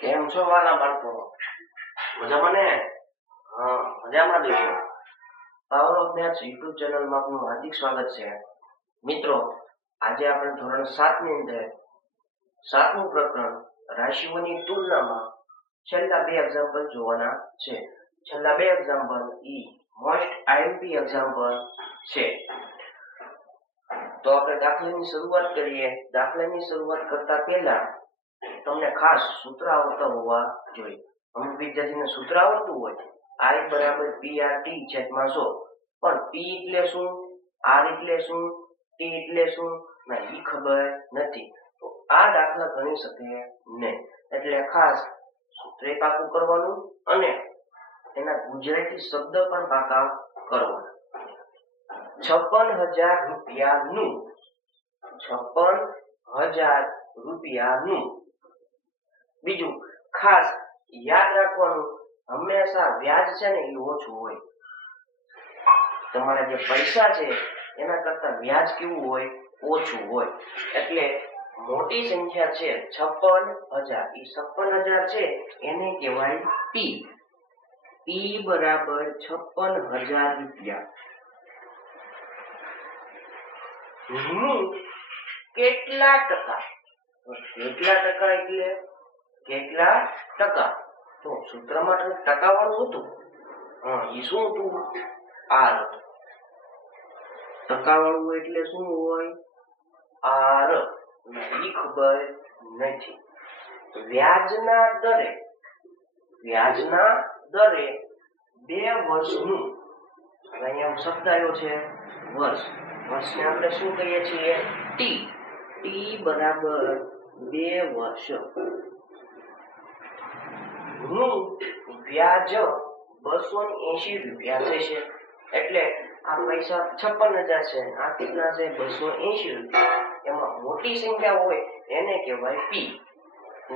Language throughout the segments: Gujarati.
કેમ છો વાલા બાળકો? મજામાં ને? હા, મજામાં જ છો. પાવર ઓફ મેથ્સ યુટ્યુબ ચેનલમાં આપનું હાર્દિક સ્વાગત છે. મિત્રો, આજે આપણે ધોરણ 7 ની અંદર 7મું પ્રકરણ રાશિઓની તુલનામાં છેલ્લા બે એક્ઝામ્પલ જોવાના છે. છેલ્લા બે એક્ઝામ્પલ મોસ્ટ આઈએમપી એક્ઝામ્પલ છે. તો આપણે દાખલાની શરૂઆત કરીએ. દાખલાની શરૂઆત કરતા પહેલા તમને ખાસ સૂત્ર આવડતા હોવા જોઈએ. અમુક વિદ્યાર્થીને સૂત્ર આવડતું હોય I બરાબર PRT છેદમાં 100, પણ P એટલે શું, R એટલે શું, T એટલે શું ના ઈ ખબર નથી, તો આ દાખલા ગણી શકે નહીં. એટલે ખાસ સૂત્ર પાકું કરવાનું અને એના ગુજરાતી શબ્દ પણ પાકા કરવાના. 56,000 રૂપિયાનું 56,000 રૂપિયાનું. બીજું ખાસ યાદ રાખવાનું, હંમેશા વ્યાજ છે ને એ ઓછું હોય. તમારા જે પૈસા છે એના કરતા વ્યાજ કેવું હોય, ઓછું હોય. એટલે મોટી સંખ્યા છે 56,000, એ 56,000 છે એને કહેવાય P. P બરાબર 56,000 રૂપિયા. નું કેટલા ટકા? કેટલા ટકા એટલે કેટલા ટકા? તો સૂત્રમાં ટકા વાળું હતું. એ શું હતું? R હતું. ટકા વાળું એટલે શું હોય? R. ઈ ખબર નથી. વ્યાજના દરે 2 વર્ષનું, અહીંયા શબ્દ આવ્યો છે વર્ષ. વર્ષને આપણે શું કહીએ છીએ? T. T બરાબર 2 વર્ષ નું વ્યાજ 280 રૂપિયા થશે. એટલે આ પૈસા 56,000 છે, આ કેટલા છે? 280 રૂપિયા. એમાં મોટી સંખ્યા હોય એને કહેવાય P,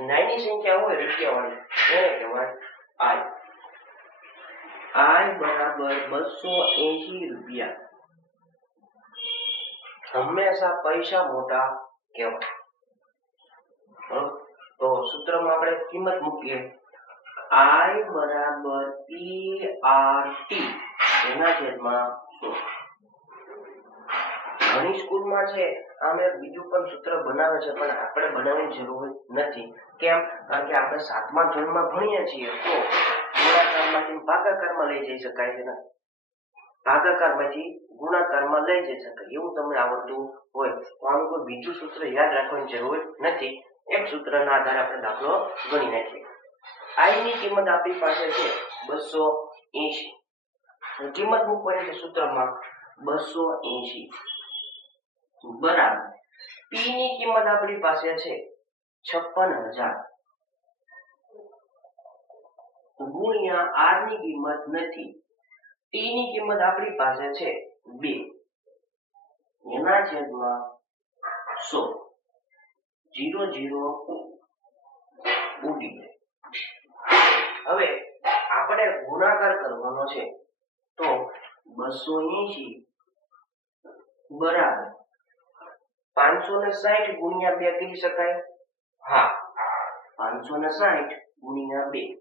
નાની સંખ્યા હોય રૂપિયા વાળી એને કહેવાય I. I બરાબર 280 રૂપિયા. હંમેશા પૈસા મોટા કહેવાય. તો સૂત્રમાં આપણે કિંમત મૂકીએ. I બરાબર PRT એના છેદમાં 100. ઘણી સ્કૂલમાં છે આમે બીજું પણ સૂત્ર બનાવે છે, પણ આપણે બનાવવાની જરૂર નથી. કેમ? કારણ કે આપણે 7મા ધોરણમાં ભણીએ છીએ, તો ગુણાકારમાંથી ભાગાકારમાં લઈ જઈ શકાય છે ને, ભાગાકારમાંથી ગુણાકારમાં લઈ જઈ શકાય એવું તમને આવડતું હોય તો આનું કોઈ બીજું સૂત્ર યાદ રાખવાની જરૂર નથી. એક સૂત્રના આધારે આપણે દાખલો ગણી નાખીએ. I ની કિંમત આપણી પાસે છે 280. કિંમત મૂકવાની છે સૂત્રમાં 280 બરાબર P ની કિંમત આપણી પાસે છે 56,000 ગુણ્યા R ની કિંમત નથી. T ની કિંમત આપણી પાસે છે 2 એના છેદમાં 100. 0 0 ઉડી જાય. હવે આપણે ગુણાકાર કરવાનો છે, તો 280 બરાબર 560 ગુણ્યા 2 કરી શકાય? હા, 560 ગુણ્યા 2.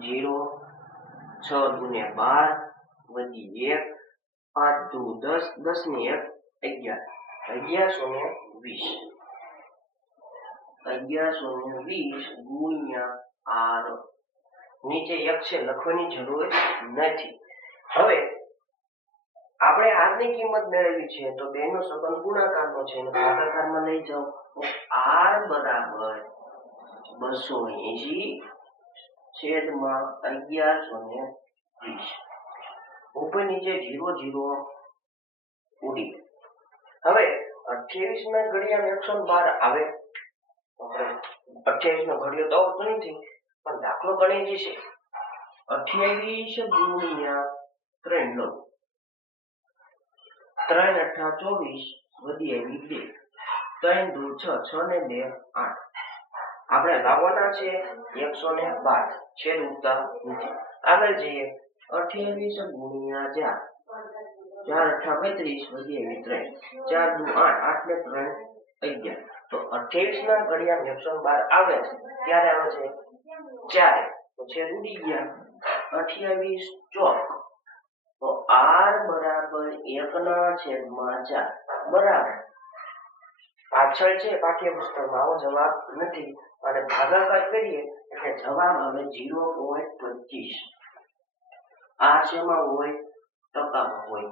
0 6 ગુણ્યા 12 વધી 1 5 દુ 10 10 ને 1 11 1120 ગુણ્યા R. નીચે 1 છે, લખવાની જરૂર નથી. હવે આપણે R ની કિંમત મેળવી છે, તો બેનો સંબંધ ગુણાકારનો છે અને ભાગાકારમાં લઈ જાઓ તો R બરાબર 280 છેદમાં 1120. ઉપર નીચે 0 0 ઉડી. હવે 28 ના ઘડિયામાં 112 આવે. 28 નો ઘડિયો તો આવતો નથી, પણ દાખલો ગણી જશે. 28 ગુણ્યા 3 લો, 3 8 24 વધી આવી 2 3 દુ 6 6 ને 2 8. આપણે લાવવાના છે 112, છેદ ઉડતા નથી. આગળ જઈએ. 28 ગુણ્યા 4 4 8 32 વધી આવી 3 4 દુ 8 8 ને 3 11. તો 28 ના ઘડિયા 112 આવે છે ત્યારે આવે છે 4 તો છેદ ઉડી ગયા 28 ચોક તો r બરાબર 1 ના છેદમાં 4 બરાબર પાછળ છે પાઠ્યપુસ્તકમાં આવો જવાબ નથી અને ભાગાકાર કરીએ એટલે જવાબ આવે 0.25 આ શેમાં હોય ટકામાં હોય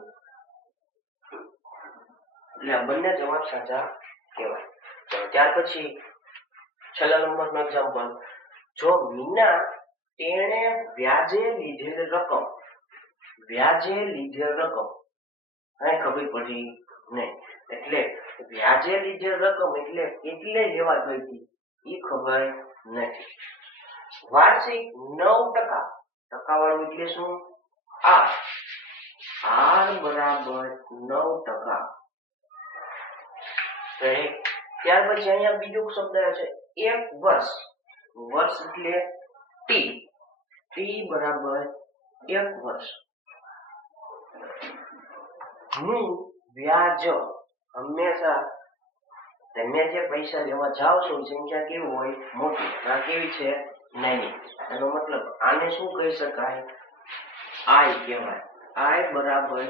એટલે આ બંને જવાબ સાચા કહેવાય. ત્યાર પછી છેલ્લા નંબરનો એક્ઝામ્પલ જો મીના તેણે વ્યાજે લીધેલ રકમ અને ખબર પડી નહીં એટલે વ્યાજે લીધેલ રકમ એટલે કેટલે લેવા ગઈ હતી એ ખબર નથી. વાર્ષિક 9% ટકાવાળું એટલે શું r બરાબર 9%. ત્યાર પછી અહીંયા બીજો શબ્દ છે એક વર્ષ એટલે t બરાબર 1 વર્ષ. હું વ્યાજ હંમેશા તમે જે પૈસા લેવા જાઓ છો સંખ્યા કેવી હોય મોટી ના કેવી છે નાની. એનો મતલબ આને શું કહી શકાય i કહેવાય. i બરાબર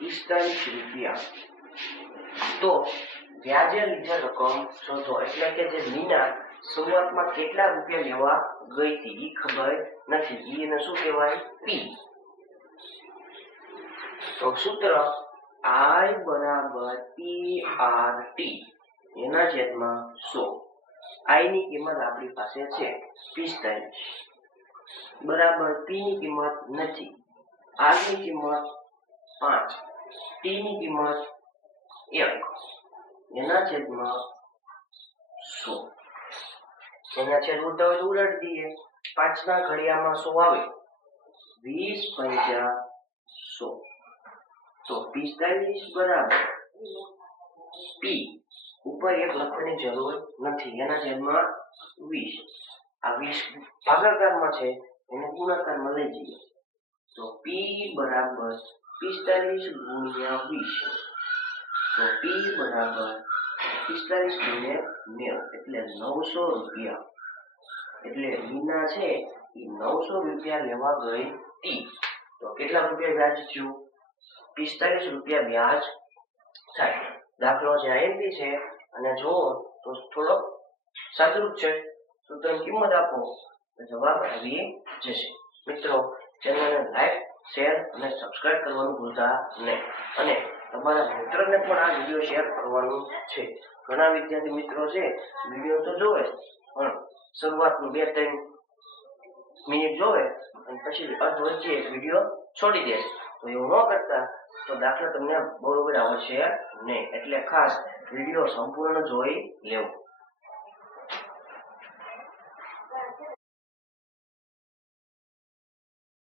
45 રૂપિયા. તો વ્યાજે લીધેલ રકમ શોધો એટલે કે જે મીના શરૂઆતમાં કેટલા રૂપિયા લેવા ગઈ હતી એ ખબર નથી એને શું કહેવાય p. તો સૂત્ર i બરાબર PRT એના છેદમાં 100. i ની કિંમત આપણી પાસે છે 45 બરાબર p ની કિંમત નથી r ની કિંમત 5 t ની કિંમત 1 એના છેદમાં 100. એના છેદ ઉડાડી દઈએ 5 ના ઘડિયામાં 100 આવે 20 પંચા 100 તો 45 બરાબર p ઉપર 1 લખવાની જરૂર નથી એના છેદમાં 20. આ 20 ભાગાકારમાં છે એને ગુણાકારમાં લઈ જઈએ તો p બરાબર 45 ગુણ્યા 20 તો p બરાબર 45 ગુણ્યા 90 એટલે 900 રૂપિયા. એટલે મીના છે એ 900 રૂપિયા લેવા ગઈ હતી તો કેટલા રૂપિયા વ્યાજ થયું 45 રૂપિયા વ્યાજ થાય. દાખલો છે IMP છે અને જો તો થોડો સાદુરૂપ છે તો તમે કિંમત આપો તો જવાબ આવી જશે. મિત્રો ચેનલને લાઈક શેર અને સબસ્ક્રાઇબ કરવાનું ભૂલતા નહીં અને તમારા મિત્રોને પણ આ વિડીયો શેર કરવાનું છે. ઘણા વિદ્યાર્થી મિત્રો છે વિડીયો તો જોવે પણ શરૂઆતનું 2-3 મિનિટ જોવે અને પછી અર્ધ વચ્ચે વિડીયો છોડી દે તો એવું ન કરતા તો દાખલા તમને બરોબર આવશે નહીં એટલે ખાસ વિડીયો સંપૂર્ણ જોઈ લેવો.